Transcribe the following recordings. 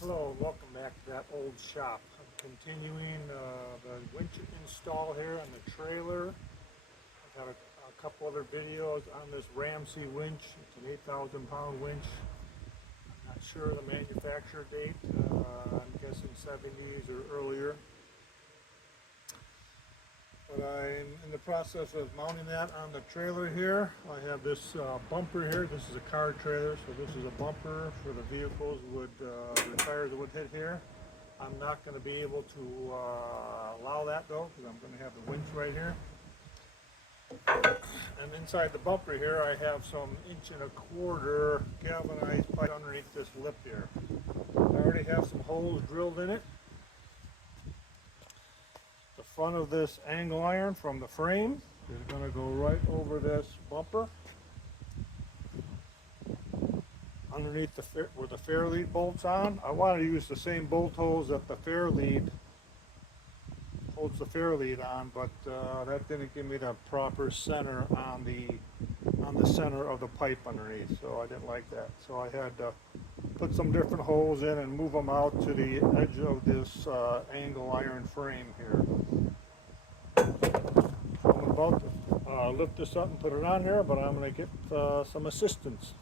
Hello, welcome back to that old shop. I'm continuing the winch install here on the trailer. I've got a couple other videos on this Ramsey winch. It's an 8,000 pound winch. I'm not sure the manufacturer date. I'm guessing 70s or earlier. But I'm in the process of mounting that on the trailer here. I have this bumper here. This is a car trailer, so this is a bumper for the vehicles the tires that would hit here. I'm not going to be able to allow that though, because I'm going to have the winch right here. And inside the bumper here, I have some 1¼ inch galvanized pipe underneath this lip here. I already have some holes drilled in it. The front of this angle iron from the frame is going to go right over this bumper. Underneath where the fair lead bolts on, I want to use the same bolt holes that the fair lead holds the fair lead on, but that didn't give me the proper center on the center of the pipe underneath, so I didn't like that. So I had to put some different holes in and move them out to the edge of this angle iron frame here. I'm about to lift this up and put it on there, but I'm going to get some assistance.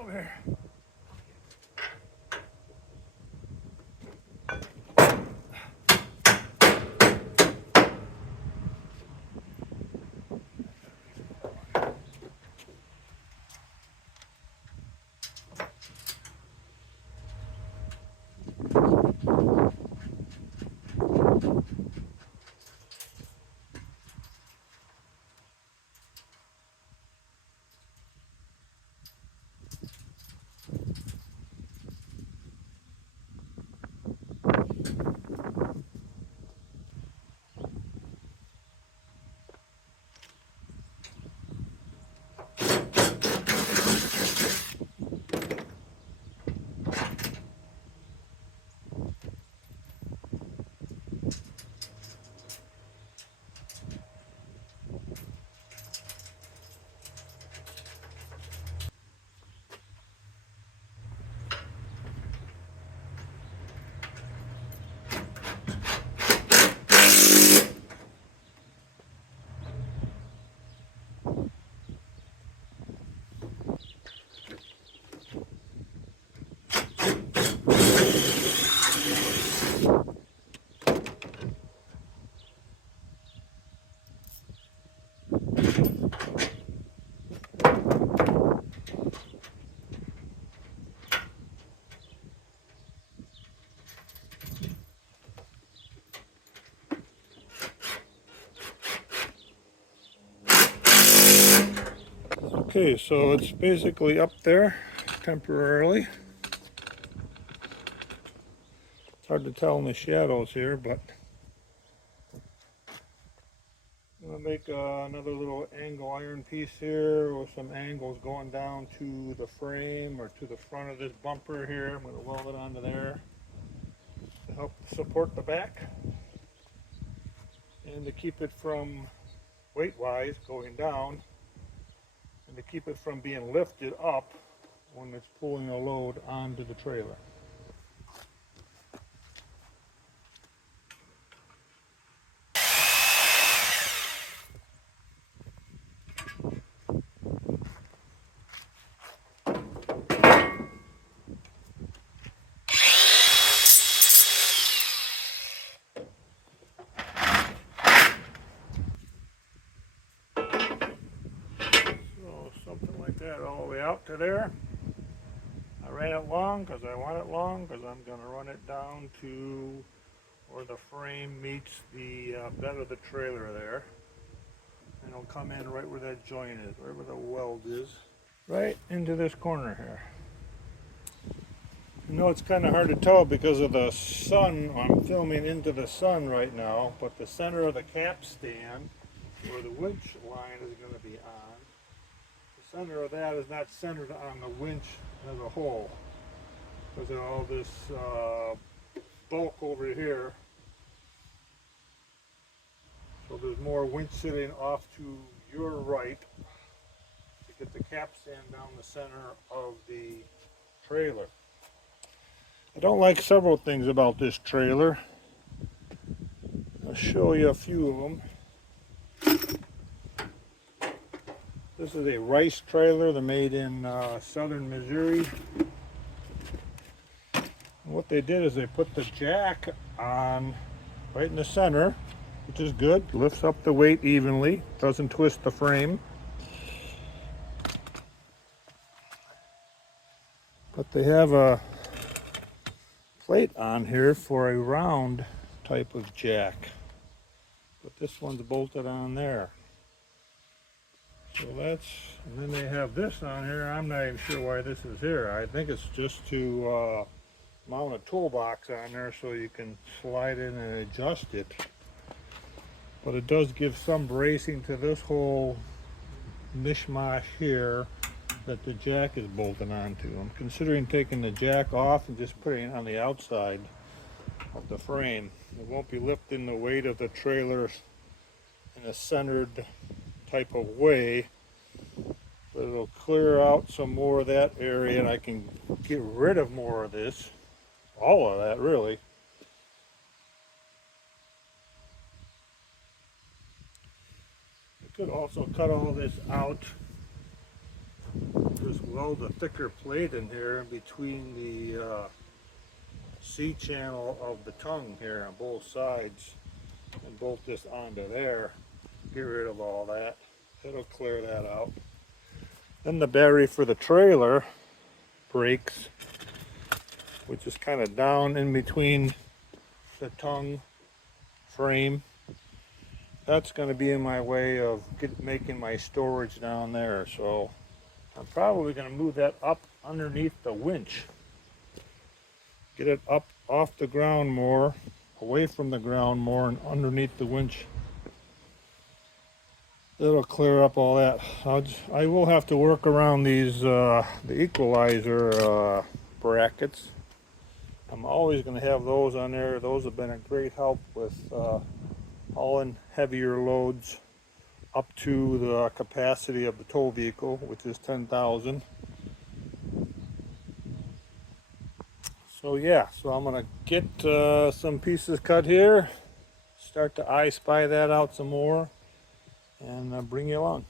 Over here. Okay, so it's basically up there temporarily. It's hard to tell in the shadows here, but I'm going to make another little angle iron piece here with some angles going down to the frame or to the front of this bumper here. I'm going to weld it onto there to help support the back and to keep it from weight-wise going down, and to keep it from being lifted up when it's pulling a load onto the trailer. Something like that all the way out to there. I ran it long because I want it long, because I'm going to run it down to where the frame meets the bed of the trailer there. And it'll come in right where that joint is, right where the weld is. Right into this corner here. I know it's kind of hard to tell because of the sun. I'm filming into the sun right now, but the center of the cap stand where the winch line is going to be on. The center of that is not centered on the winch as a whole because of all this bulk over here. So there's more winch sitting off to your right to get the capstan down the center of the trailer. I don't like several things about this trailer. I'll show you a few of them. This is a Rice trailer. They're made in southern Missouri. And what they did is they put the jack on right in the center, which is good. Lifts up the weight evenly, doesn't twist the frame. But they have a plate on here for a round type of jack. But this one's bolted on there. So that's, and then they have this on here. I'm not even sure why this is here. I think it's just to mount a toolbox on there so you can slide in and adjust it. But it does give some bracing to this whole mishmash here that the jack is bolted onto. I'm considering taking the jack off and just putting it on the outside of the frame. It won't be lifting the weight of the trailer in a centered type of way, but it'll clear out some more of that area and I can get rid of more of this, all of that really. I could also cut all this out, just weld a thicker plate in here in between the C channel of the tongue here on both sides and bolt this onto there. Get rid of all that. It'll clear that out. Then the battery for the trailer breaks, which is kind of down in between the tongue frame. That's going to be in my way of making my storage down there. So I'm probably going to move that up underneath the winch. Get it up off the ground more, away from the ground more, and underneath the winch. It'll clear up all that. I will have to work around these the equalizer brackets. I'm always going to have those on there. Those have been a great help with hauling heavier loads up to the capacity of the tow vehicle, which is 10,000. So yeah, so I'm going to get some pieces cut here, start to I spy that out some more, and bring you along.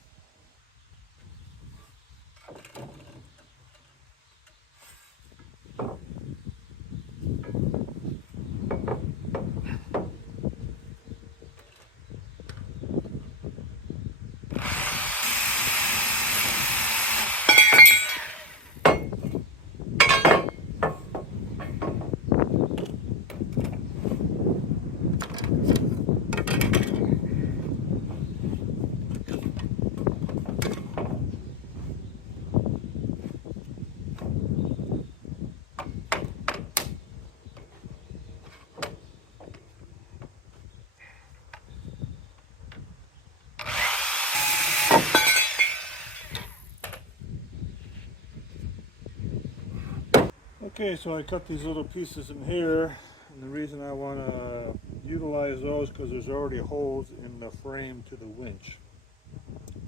Okay, so I cut these little pieces in here, and the reason I want to utilize those because there's already holes in the frame to the winch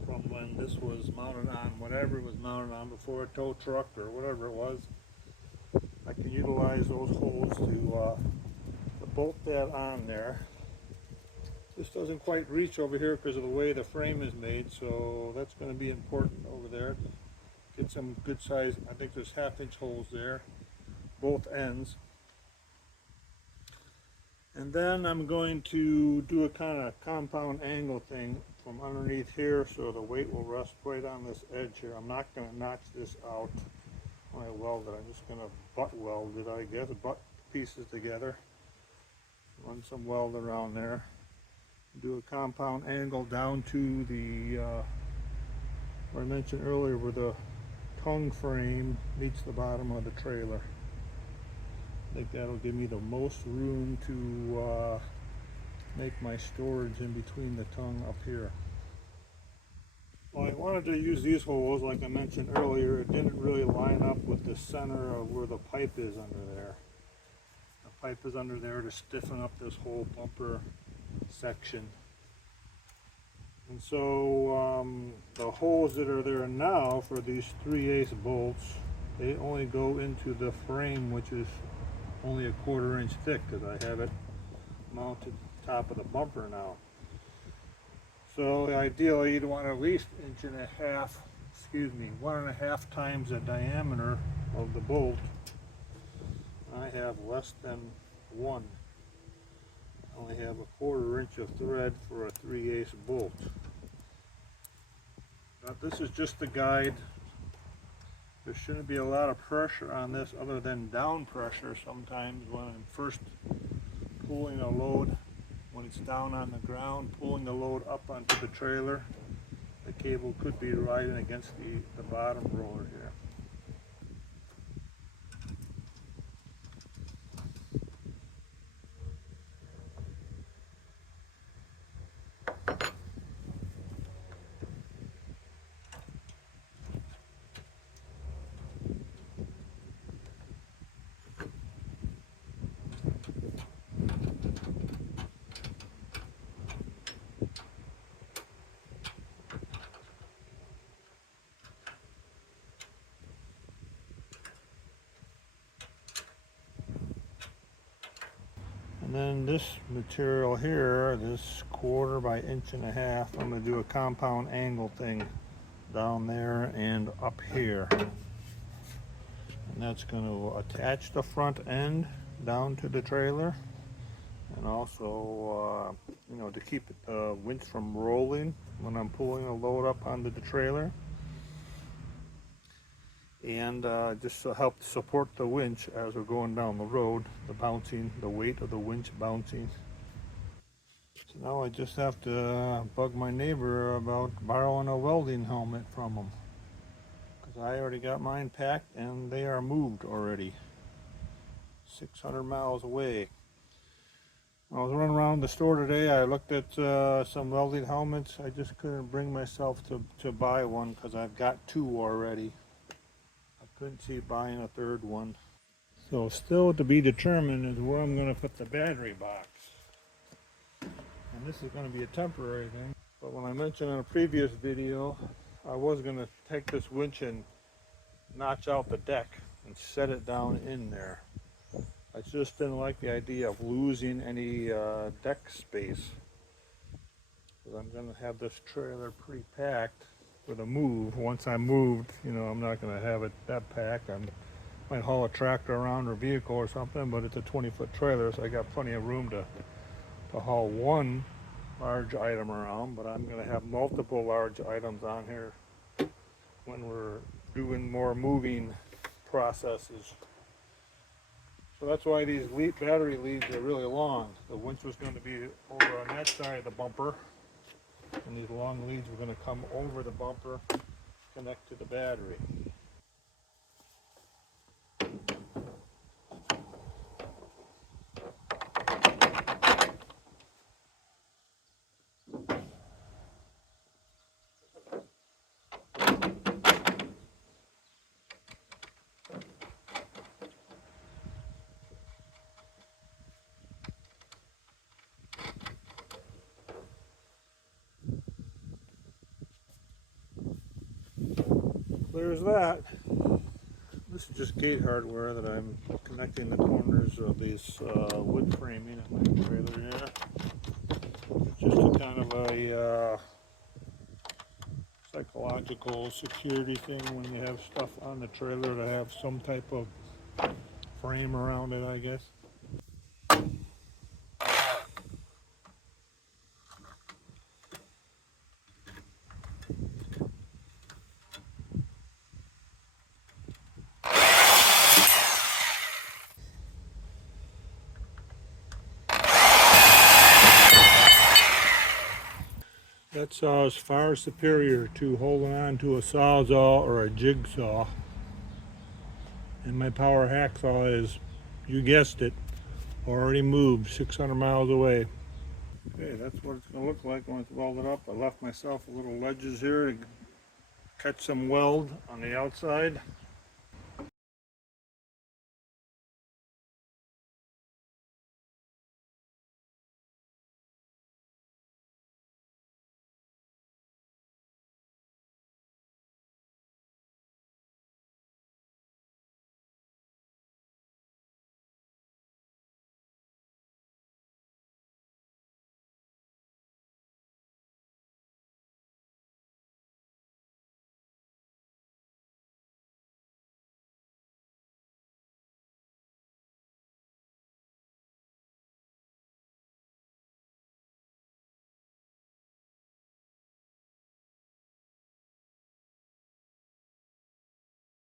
from when this was mounted on whatever it was mounted on before, a tow truck or whatever it was. I can utilize those holes to bolt that on there. This doesn't quite reach over here because of the way the frame is made, so that's going to be important over there. Get some good size, I think there's 1/2 inch holes there, both ends. And then I'm going to do a kind of compound angle thing from underneath here so the weight will rest right on this edge here. I'm not going to notch this out when I weld it. I'm just going to butt weld it, I guess, butt pieces together. Run some weld around there. Do a compound angle down to the, where I mentioned earlier, where the tongue frame meets the bottom of the trailer. I think that'll give me the most room to make my storage in between the tongue up here. Well, I wanted to use these holes like I mentioned earlier. It didn't really line up with the center of where the pipe is under there. The pipe is under there to stiffen up this whole bumper section. And so the holes that are there now for these 3/8 bolts, they only go into the frame, which is only a 1/4 inch thick because I have it mounted top of the bumper now. So ideally you'd want at least 1.5 times the diameter of the bolt. I have less than 1. I only have a 1/4 inch of thread for a 3/8 bolt. Now this is just a guide. There shouldn't be a lot of pressure on this other than down pressure sometimes when I'm first pulling a load. When it's down on the ground, pulling the load up onto the trailer, the cable could be riding against the bottom roller here. And then this material here, this 1/4 by 1.5 inch, I'm going to do a compound angle thing down there and up here. And that's going to attach the front end down to the trailer, and also to keep the winch from rolling when I'm pulling a load up onto the trailer. And just to help support the winch as we're going down the road, the weight of the winch bouncing. So now I just have to bug my neighbor about borrowing a welding helmet from him, because I already got mine packed and they are moved already 600 miles away. I was running around the store today. I looked at some welding helmets. I just couldn't bring myself to buy one because I've got 2 already. Couldn't see buying a 3rd one. So still to be determined is where I'm going to put the battery box. And this is going to be a temporary thing. But when I mentioned in a previous video, I was going to take this winch and notch out the deck and set it down in there. I just didn't like the idea of losing any deck space, because I'm going to have this trailer pretty packed with a move. Once I moved, I'm not going to have it that packed. I might haul a tractor around or vehicle or something, but it's a 20-foot trailer, so I got plenty of room to haul one large item around. But I'm going to have multiple large items on here when we're doing more moving processes. So that's why these battery leads are really long. The winch was going to be over on that side of the bumper, and these long leads were going to come over the bumper, connect to the battery. There's that. This is just gate hardware that I'm connecting the corners of these wood framing in my trailer here. Just a kind of a psychological security thing when you have stuff on the trailer to have some type of frame around it, I guess. That saw is far superior to holding on to a sawzall or a jigsaw. And my power hacksaw is, you guessed it, already moved 600 miles away. Okay, that's what it's going to look like when it's welded up. I left myself a little ledges here to catch some weld on the outside.